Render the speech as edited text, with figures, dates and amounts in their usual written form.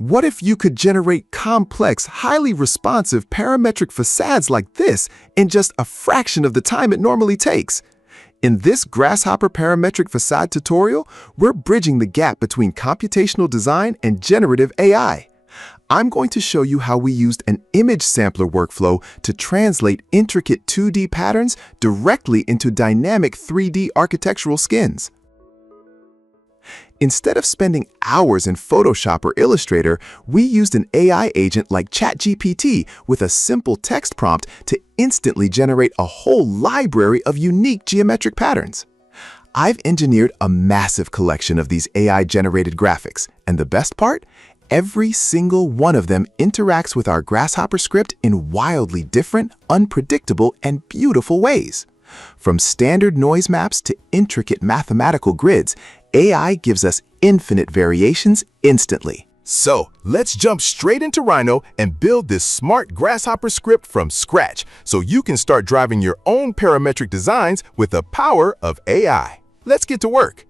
What if you could generate complex, highly responsive parametric facades like this in just a fraction of the time it normally takes? In this Grasshopper parametric facade tutorial, we're bridging the gap between computational design and generative AI. I'm going to show you how we used an image sampler workflow to translate intricate 2D patterns directly into dynamic 3D architectural skins. Instead of spending hours in Photoshop or Illustrator, we used an AI agent like ChatGPT with a simple text prompt to instantly generate a whole library of unique geometric patterns. I've engineered a massive collection of these AI-generated graphics, and the best part? Every single one of them interacts with our Grasshopper script in wildly different, unpredictable, and beautiful ways. From standard noise maps to intricate mathematical grids, AI gives us infinite variations instantly. So, let's jump straight into Rhino and build this smart Grasshopper script from scratch so you can start driving your own parametric designs with the power of AI. Let's get to work.